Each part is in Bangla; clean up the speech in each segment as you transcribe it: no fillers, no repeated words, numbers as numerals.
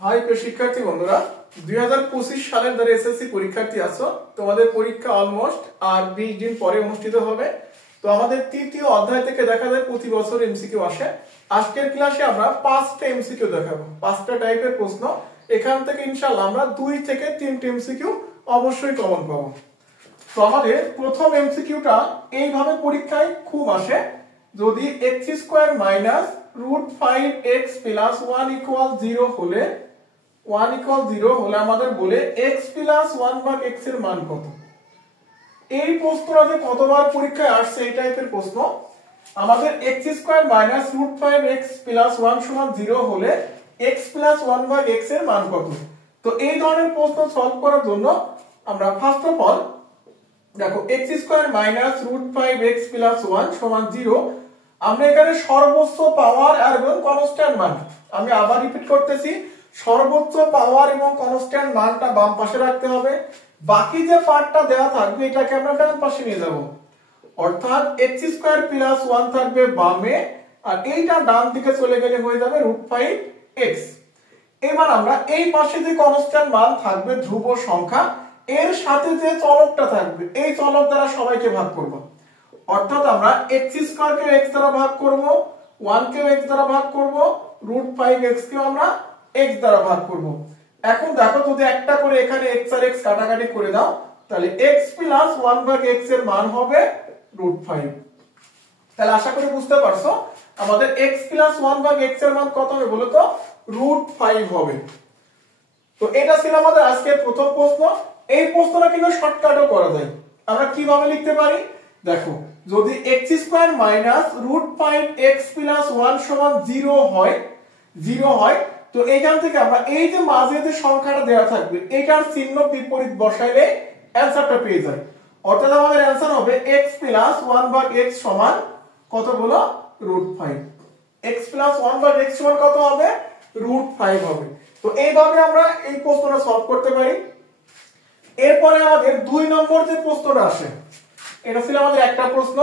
হাই প্রিয় শিক্ষার্থী বন্ধুরা, 2025 সালের যারা এসএসসি পরীক্ষার্থী আছো, তোমাদের পরীক্ষা অলমোস্ট আর 20 দিন পরে অনুষ্ঠিত হবে। তো আমাদের তৃতীয় অধ্যায় থেকে দেখা যায় প্রতি বছর এমসিকিউ আসে। আজকের ক্লাসে আমরা 5টা এমসিকিউ দেখাবো, 5টা টাইপের প্রশ্ন। এখান থেকে ইনশাআল্লাহ আমরা 2 থেকে 3টে এমসিকিউ অবশ্যই কমন পাবো। তো আমাদের প্রথম এমসিকিউটা এইভাবে পরীক্ষায় খুব আসে, যদি x² - √5x + 1 = 0 হলে 1 = 0 হলে আমাদের বলে x + 1/x এর মান কত। এই প্রশ্নটা যে কতবার পরীক্ষায় আসছে এই টাইপের প্রশ্ন। আমাদের x² - √5x + 1 = 0 হলে x + 1/x এর মান কত। তো এই ধরনের প্রশ্ন সলভ করার জন্য আমরা ফার্স্ট অফ অল দেখো x² - √5x + 1 = 0। আমরা এখানে সর্বোচ্চ পাওয়ার এবং কনস্ট্যান্ট মান, আমি আবার রিপিট করতেছি, সর্বোচ্চ পাওয়ার এবং কনস্ট্যান্ট মানটা বাম পাশে রাখতে হবে। বাকি যে পার্টটা দেওয়া থাকবে এটাকে আমরা ডান পাশে নিয়ে যাব, অর্থাৎ x² + 1 থাকবে বামে আর এইটা ডান দিকে চলে গেলে হয়ে যাবে √5x। এবার আমরা এই পাশে যে কনস্ট্যান্ট মান থাকবে ধ্রুব সংখ্যা, এর সাথে যে চলকটা থাকবে এই চলক দ্বারা সবাইকে ভাগ করব। অর্থাৎ আমরা x² কে x দ্বারা ভাগ করব, 1 কে x দ্বারা ভাগ করব, √5x কে আমরা x দ্বারা ভাগ করব। এখন দেখো যদি একটা করে এখানে x আর x কাটাকাটি করে দাও তাহলে x + 1/x এর মান হবে √5। তাহলে আশা করি বুঝতে পারছো আমাদের x + 1/x এর মান কত হবে বলো তো, √5 হবে। তো এটা ছিল আমাদের আজকের প্রথম প্রশ্ন। এই প্রশ্নটা কিন্তু শর্টকাটও করা যায়। আমরা কিভাবে লিখতে পারি দেখো, যদি x² - √5x + 1 = 0 হয় তো এইখান থেকে আমরা এই যে মাঝে যে সংখ্যাটা দেওয়া থাকবে এটার চিহ্ন বিপরীত বসাইলে অ্যানসারটা পেয়ে যাই। অর্থাৎ আমাদের অ্যানসার হবে x + 1/x সমান কত বলো, √5। x + 1/x সমান কত হবে, √5 হবে। তো এইভাবে আমরা এই প্রশ্নটা সলভ করতে পারি। এরপরে আমাদের 2 নম্বর যে প্রশ্নটা আসে, এটা ছিল আমাদের একটা প্রশ্ন।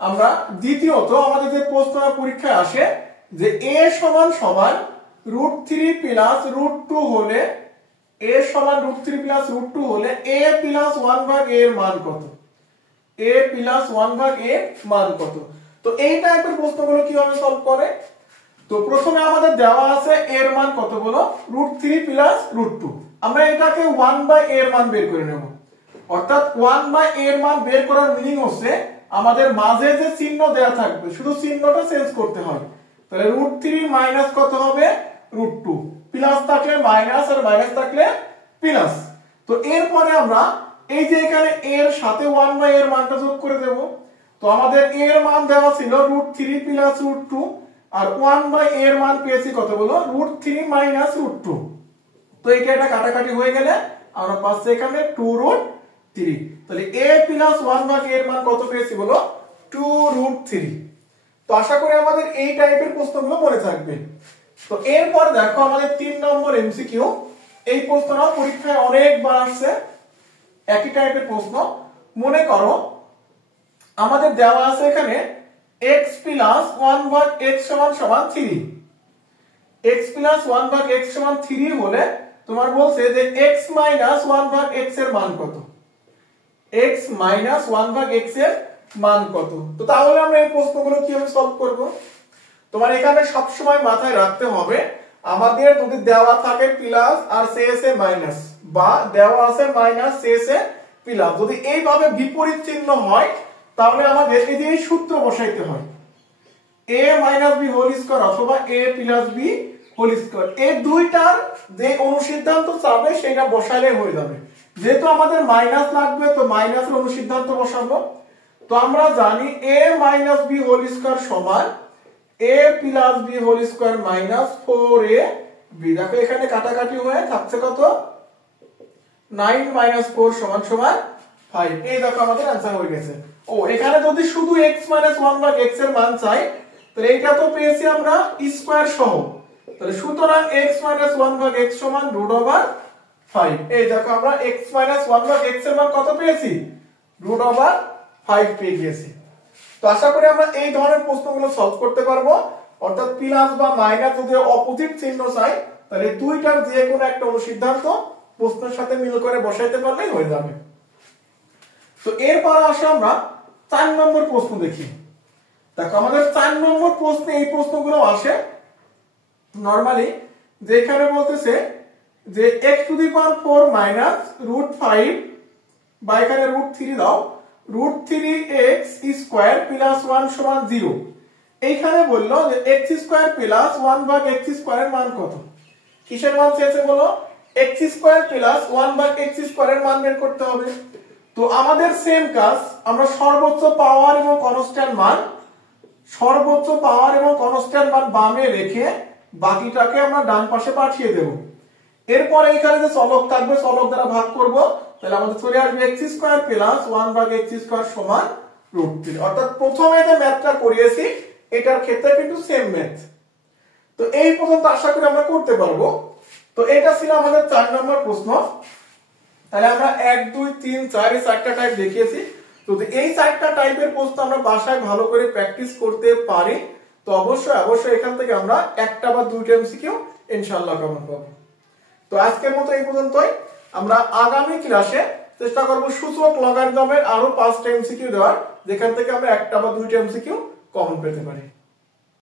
আমরা দ্বিতীয়ত আমাদের যে প্রশ্ন পরীক্ষায় আসে যে a = √3 + √2 হলে a = √3 + √2 হলে a + 1/a এর মান কত, a + 1/a এর মান কত। তো এই টাইপের প্রশ্নগুলো কিভাবে সলভ করে, তো প্রথমে আমাদের দেওয়া আছে এর মান কত বলো, √3 + √2। আমরা এটাকে 1/a এর মান বের করে নেব। অর্থাৎ 1/a এর মান বের করার মিনিং হচ্ছে আমাদের মাঝে যে চিহ্ন দেয়া থাকবে শুধু চিহ্নটা চেঞ্জ করতে হয়। তাহলে √3 মাইনাস কত হবে, √2, প্লাস থাকলে মাইনাস আর মাইনাস থাকলে প্লাস। তো এরপরে আমরা এই যে এখানে এর সাথে 1/a এর মানটা যোগ করে দেব। তো আমাদের a এর মান দেওয়া ছিল √3 + √2 আর 1/a এর মান পেয়েছি কত বলো, √3 - √2। তো এটা কাটাকাটি হয়ে গেলে আমরা পাচ্ছি এখানে 2√3। তাহলে a + 1/a এর মান কত পেয়েছি বলো, 2√3। তো আশা করি আমাদের এই টাইপের প্রশ্নগুলো মনে থাকবে। তো এরপর দেখো আমাদের 3 নম্বর এমসিকিউ। এই প্রশ্নটা পরীক্ষায় অনেকবার আসছে, একই টাইপের প্রশ্ন। মনে করো আমাদের দেওয়া আছে এখানে x + 1/x = 3। x + 1/x = 3 হলে তোমার বলছে যে x - 1/x এর মান কত, x - 1/x এর মান কত। তো তাহলে আমরা এই প্রশ্নগুলো কিভাবে সলভ করব, তোমার এখানে সব সময় মাথায় রাখতে হবে আমাদের যদি দেওয়া থাকে প্লাস আর শেষে মাইনাস, বা দেওয়া আছে মাইনাস শেষে প্লাস, যদি এইভাবে বিপরীত চিহ্ন হয় তাহলে আমাদের এই যে সূত্র বসাইতে হয়, a - b হোল স্কয়ার অথবা a + b হোল স্কয়ার। এই দুইটার যে অনুসিদ্ধান্ত চাবে সেটা বসাইলে হয়ে যাবে। যেহেতু আমাদের মাইনাস লাগবে তো মাইনাসের অনুসিদ্ধান্ত বসাবো। তো আমরা জানি a - b হোল স্কয়ার সমান a + b whole square - 4ab। দেখো এখানে কাটাকাটি হয়ে থাকছে কত, 9 - 4 = 5। এই দেখো আমাদের आंसर হয়ে গেছে। ও এখানে যদি শুধু x - 1/x এর মান চাই তাহলে এটা তো পেয়েছি আমরা স্কয়ার সহ। তাহলে সুতরাং x - 1/x = √5। এই দেখো আমরা x - 1/x এর মান কত পেয়েছি, √5 পেয়ে গেছি। তো আশা করি আমরা এই ধরনের প্রশ্নগুলো সলভ করতে পারবো। অর্থাৎ প্লাস বা মাইনাস যদি অপোজিট চিহ্ন চাই তাহলে দুইটার যে কোনো একটা অনুসিদ্ধান্ত প্রশ্নের সাথে মিল করে বসাইতে পারলেই হয়ে যাবে। তো এরপর আসে আমরা 4 নম্বর প্রশ্ন দেখি। দেখো আমাদের 4 নম্বর প্রশ্নে এই প্রশ্নগুলো আসে নরমালি, যেখানে বলতেছে যে x⁴ মাইনাস √5 বা এখানে √3 দাও, √3x² প্লাস 1 সমান 0। এইখানে বললো যে x² প্লাস 1 ভাগ x² এর মান কত? কিসের মান চেয়েছে বলো? x² প্লাস 1 ভাগ x² এর মান বের করতে হবে। তো আমাদের সেম কাজ, আমরা সর্বোচ্চ পাওয়ার এবং কনস্ট্যান্ট মান বামে রেখে বাকিটাকে আমরা ডান পাশে পাঠিয়ে দেব। এরপর এখানে যে চলক থাকবে চলক দ্বারা ভাগ করব, তাহলে আমাদের চলে আসবে x² প্লাস 1 ভাগ x² সমান √3। অর্থাৎ প্রথমে যে ম্যাথটা করিয়েছি এটার ক্ষেত্রে কিন্তু সেম ম্যাথ। তো এই পর্যন্ত আশা করি আমরা করতে পারবো। তো এটা ছিল আমাদের 4 নম্বর প্রশ্ন। তাহলে আমরা 1 2 3 4 এই 4টা টাইপ দেখিয়েছি। তো এই 4টা টাইপের প্রশ্ন আমরা বাসায় ভালো করে প্র্যাকটিস করতে পারি তো অবশ্যই এখান থেকে আমরা একটা বা দুইটা এমসিকিউ ইনশাআল্লাহ কমন পাবো। তো আজকের মতো এই পর্যন্তই। আমরা আগামী ক্লাসে চেষ্টা করব সূচক লগারিদমের আরো 5টা এমসিকিউ দেওয়ার, যেখান থেকে আমরা একটা বা দুইটা এমসিকিউ কমন পেতে পারি।